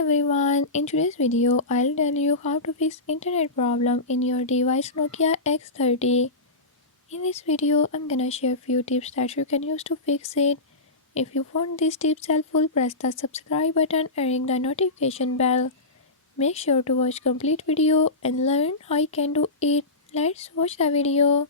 everyone, in today's video I'll tell you how to fix internet problem in your device Nokia X30. In this video I'm gonna share few tips that you can use to fix it. If you found these tips helpful, press the subscribe button and ring the notification bell. Make sure to watch complete video and learn how you can do it. Let's watch the video.